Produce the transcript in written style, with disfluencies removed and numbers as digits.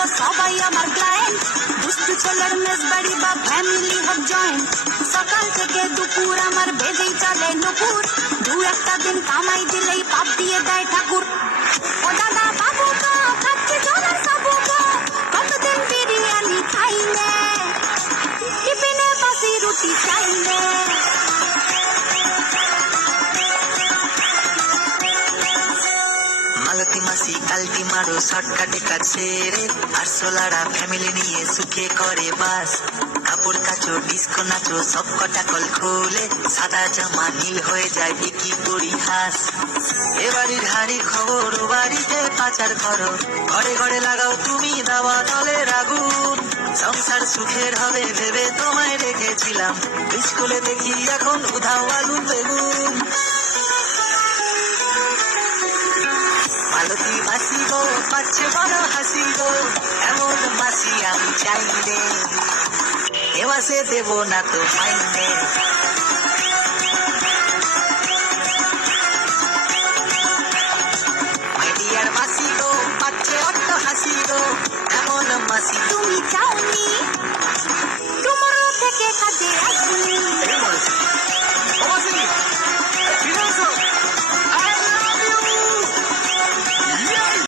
গো সবাই আমার ক্লায়েন্ট, দুষ্টু ছেলের মেজবাড়ি বা ফ্যামিলি হোক জয়েন্ট, সকাল থেকে দুপুর আমার বেজেই চলে নুপুর, দু একটা দিন কামাই দিলেই পাপ দিয়ে দেয় ঠাকুর। ও দাদা বাবু গো খাচ্ছে জোরের সাবু গো, কতদিন বিরিয়ানি খাইলে, টিফিনে বাসি রুটি চাইলে। মালতী মাসি কালটি মারো শর্টকাটে কাজ সেরে, আর সোলারা ফ্যামিলি নিয়ে সুখে করে বাস। কাপড় কাচো ডিস্কো নাচো সব কটা কল খোলে, সাদা জামা নীল হয়ে যায় বিকি পরিহাস। এ বাড়ির হাড়ির খবর ও বাড়িতে পাচার করো, ঘরে ঘরে লাগাও তুমি দাওয়া নলের আগুন। সংসার সুখের হবে ভেবে তোমায় রেখেছিলাম, স্কুলে দেখি এখন উধাও আলু বেগুন। মালতী মাসি গো পাচ্ছে বড় হাসি গো, এমন মাসি আমি চাইলে এ মাসে দেবো না তো মাইনে।